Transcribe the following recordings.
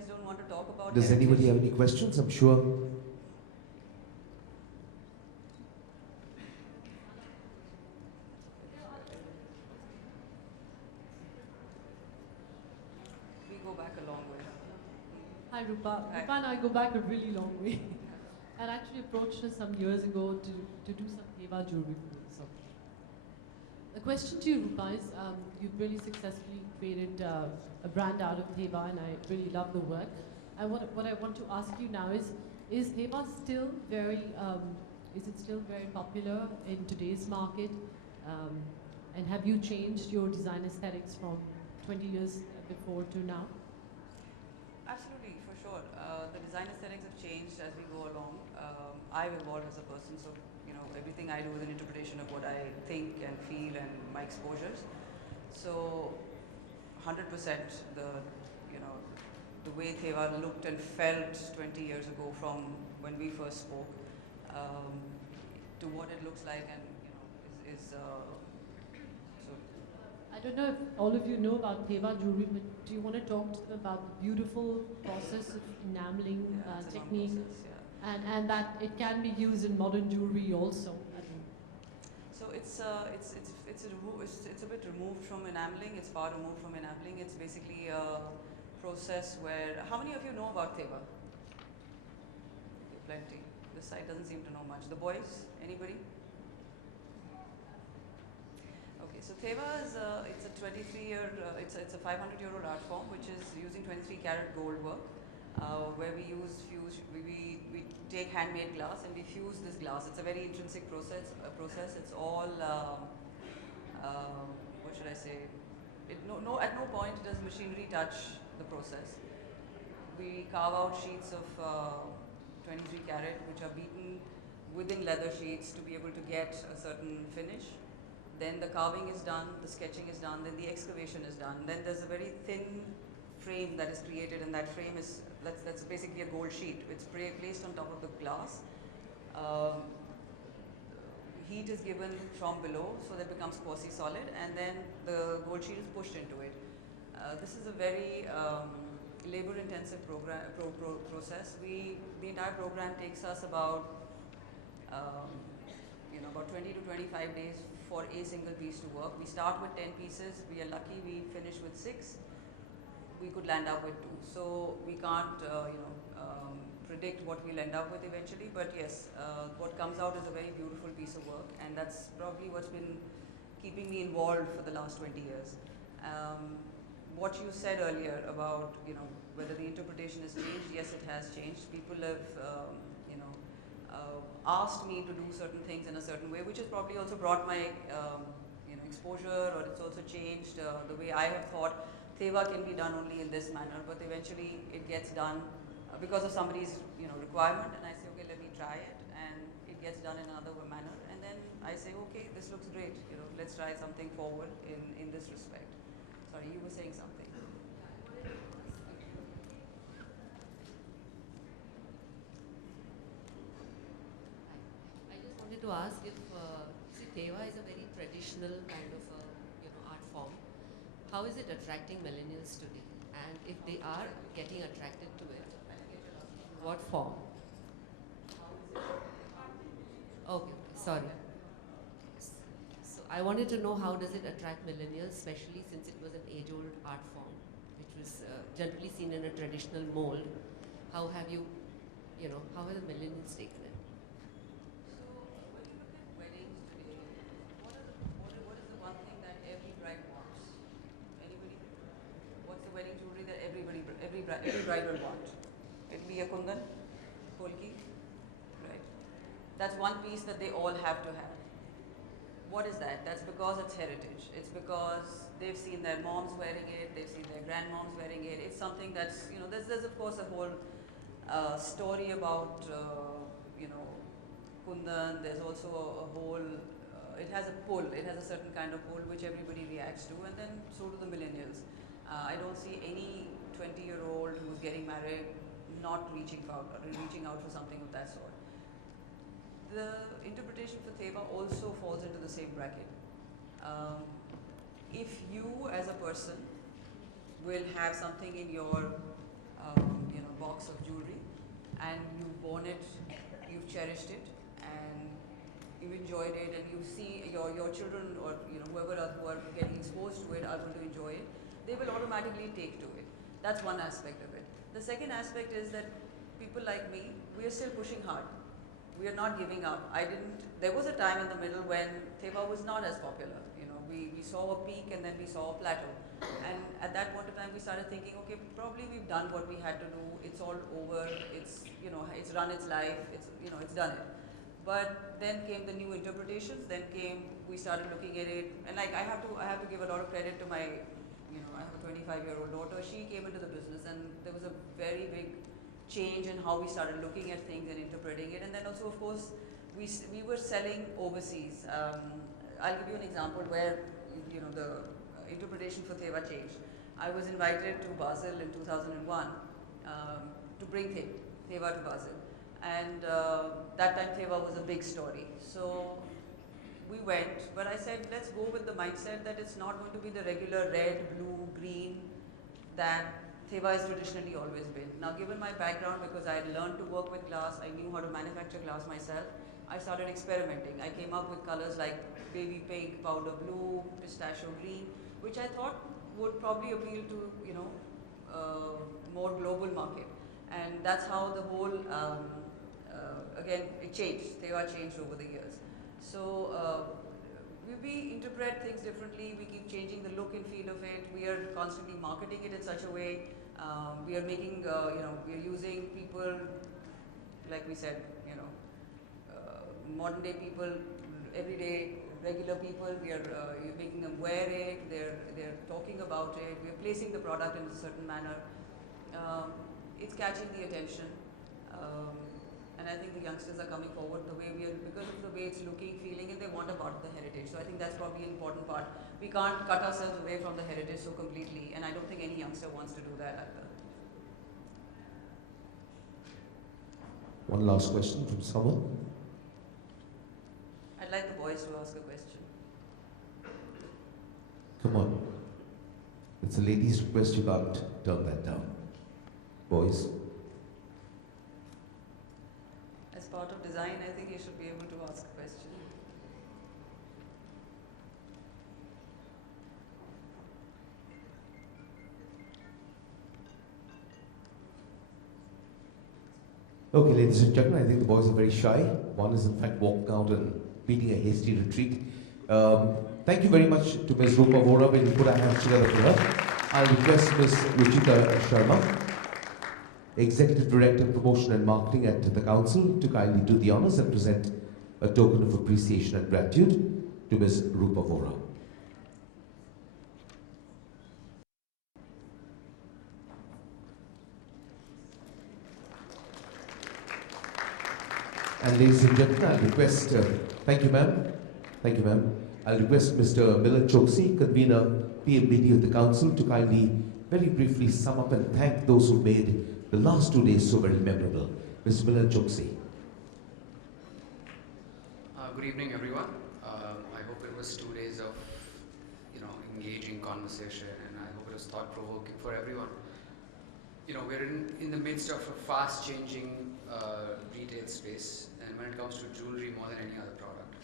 guys don't want to talk about Does heritage. anybody have any questions? I'm sure. We go back a long way. Hi, Rupa. Hi. Rupa and I go back a really long way. I actually approached her some years ago to do some Teva jewelry for me. So, the question to you, Rupa, is you've really successfully created a brand out of Teva, and I really love the work. And what I want to ask you now is Teva still very, is it still very popular in today's market? And have you changed your design aesthetics from 20 years before to now? Absolutely, for sure. The design aesthetics have changed as we go along. I've evolved as a person, so everything I do is an interpretation of what I think and feel and my exposures. So, 100% the way Teva looked and felt 20 years ago from when we first spoke to what it looks like and is so. I don't know if all of you know about Teva jewelry, but do you want to talk to them about the beautiful process of enameling technique, and that it can be used in modern jewelry also? So it's a bit removed from enameling. It's far removed from enameling. It's basically a process where. How many of you know about Teva? Plenty. This side doesn't seem to know much. The boys, anybody? Okay, so Teva is it's a 23-year, it's a 500-year-old art form which is using 23-karat gold work, where we take handmade glass and we fuse this glass. It's a very intrinsic process. It's all what should I say? At no point does machinery touch the process. We carve out sheets of 23 karat which are beaten within leather sheets to be able to get a certain finish. Then the carving is done, the sketching is done, then the excavation is done. Then there's a very thin frame that is created, and that frame is that's basically a gold sheet. It's placed on top of the glass. Heat is given from below, so that it becomes quasi-solid, and then the gold sheet is pushed into it. This is a very labor-intensive process. The entire program takes us about 20 to 25 days for a single piece to work. We start with 10 pieces. We are lucky we finish with 6. We could land up with 2. So we can't predict what we'll end up with eventually. But yes, what comes out is a very beautiful piece of work, and that's probably what's been keeping me involved for the last 20 years. What you said earlier about whether the interpretation has changed, yes, it has changed. People have asked me to do certain things in a certain way, which has probably also brought my exposure, or it's also changed the way I have thought Teva can be done only in this manner, but eventually it gets done because of somebody's requirement, and I say, okay, let me try it, and it gets done in another manner, and then I say, okay, this looks great, let's try something forward in this respect. Sorry, you were saying something. To ask if Teva is a very traditional kind of art form. How is it attracting millennials today? And if they are getting attracted to it, what form? Okay, sorry. So I wanted to know, how does it attract millennials, especially since it was an age-old art form, which was generally seen in a traditional mold. How have you, how have the millennials taken it? Every bride will want. It'll be a kundan, polki, right? That's one piece that they all have to have. What is that? That's because it's heritage. It's because they've seen their moms wearing it, they've seen their grandmoms wearing it. It's something that's, there's of course a whole story about, kundan. There's also a whole, it has a pull, it has a certain kind of pull which everybody reacts to, and then so do the millennials. I don't see any 20-year-old who's getting married not reaching out for something of that sort. The interpretation for Teva also falls into the same bracket. If you as a person will have something in your box of jewelry, and you've worn it, you've cherished it, and you've enjoyed it, and you see your children or whoever else who are getting exposed to it are going to enjoy it, they will automatically take to it. That's one aspect of it. The second aspect is that people like me, we are still pushing hard. We are not giving up. There was a time in the middle when Theva was not as popular. We saw a peak and then we saw a plateau. And at that point of time, we started thinking, okay, probably we've done what we had to do. It's all over. It's run its life. It's done it. But then came the new interpretations. We started looking at it, and like I have to give a lot of credit to my, I have a 25-year-old daughter. She came into the business, and there was a very big change in how we started looking at things and interpreting it. And then also, of course, we were selling overseas. I'll give you an example where the interpretation for Theva changed. I was invited to Basel in 2001 to bring Theva to Basel, and that time Theva was a big story. So we went, but I said, let's go with the mindset that it's not going to be the regular red, blue, green that Theva has traditionally always been. Now, given my background, because I had learned to work with glass, I knew how to manufacture glass myself, I started experimenting. I came up with colors like baby pink, powder blue, pistachio green, which I thought would probably appeal to more global market. And that's how the whole, again, it changed. Theva changed over the years. So we interpret things differently. We keep changing the look and feel of it. We are constantly marketing it in such a way. We are making, we are using people, like we said, modern day people, everyday regular people. We are making them wear it. They're talking about it. We are placing the product in a certain manner. It's catching the attention. And I think the youngsters are coming forward the way we are, because of the way it's looking, feeling, and they want a part of the heritage. So I think that's probably an important part. We can't cut ourselves away from the heritage so completely, and I don't think any youngster wants to do that either. One last question from someone. I'd like the boys to ask a question. Come on. It's a lady's request, you can't turn that down. Boys. As part of design, I think you should be able to ask a question. Okay, ladies and gentlemen, I think the boys are very shy. One is in fact walking out and beating a hasty retreat. Thank you very much to Ms. Rupa Vora. We'll put our hands together for her. I'll request Ms. Ruchita Sharma, Executive Director of Promotion and Marketing at the Council, to kindly do the honours and present a token of appreciation and gratitude to Ms. Rupa Vora. And ladies and gentlemen, I'll request, thank you ma'am, I'll request Mr. Milan Choksi, Convener PMBD of the Council, to kindly very briefly sum up and thank those who made the last 2 days so very memorable. Mr. Milan Choksi. Good evening everyone. I hope it was 2 days of engaging conversation, and I hope it was thought-provoking for everyone. We're in the midst of a fast-changing retail space, and when it comes to jewelry more than any other product.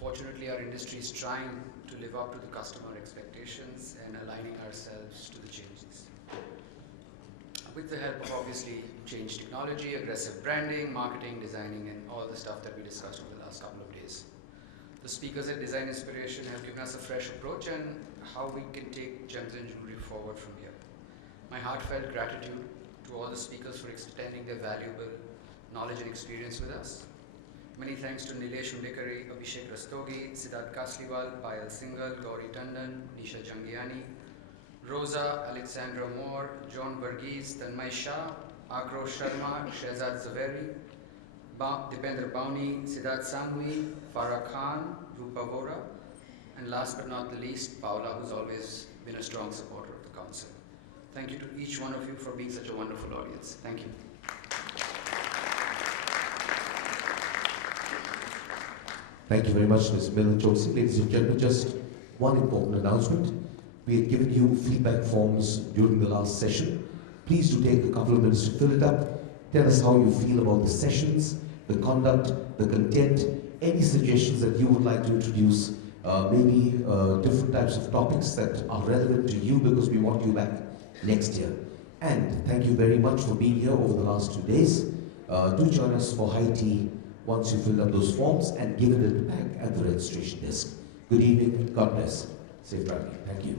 Fortunately, our industry is trying to live up to the customer expectations and aligning ourselves to the changes. With the help of obviously change technology, aggressive branding, marketing, designing, and all the stuff that we discussed over the last couple of days. The speakers at Design Inspiration have given us a fresh approach and how we can take gems and jewelry forward from here. My heartfelt gratitude to all the speakers for extending their valuable knowledge and experience with us. Many thanks to Nilesh Undekari, Abhishek Rastogi, Siddharth Kasliwal, Payal Singhal, Gauri Tandon, Nisha Jangiani, Rosa, Alexandra Moore, John Varghese, Tanmay Shah, Akrosh Sharma, Shehzad Zaveri, Dipendra Bauni, Siddharth Sangvi, Farah Khan, Rupa Vora, and last but not the least, Paula, who's always been a strong supporter of the Council. Thank you to each one of you for being such a wonderful audience. Thank you. Thank you very much, Ms. Milan Choksi. Ladies and gentlemen, just one important announcement. We had given you feedback forms during the last session. Please do take a couple of minutes to fill it up. Tell us how you feel about the sessions, the conduct, the content, any suggestions that you would like to introduce, maybe different types of topics that are relevant to you because we want you back next year. And thank you very much for being here over the last 2 days. Do join us for high tea once you fill up those forms and give it back at the registration desk. Good evening, God bless. Safe driving. Thank you.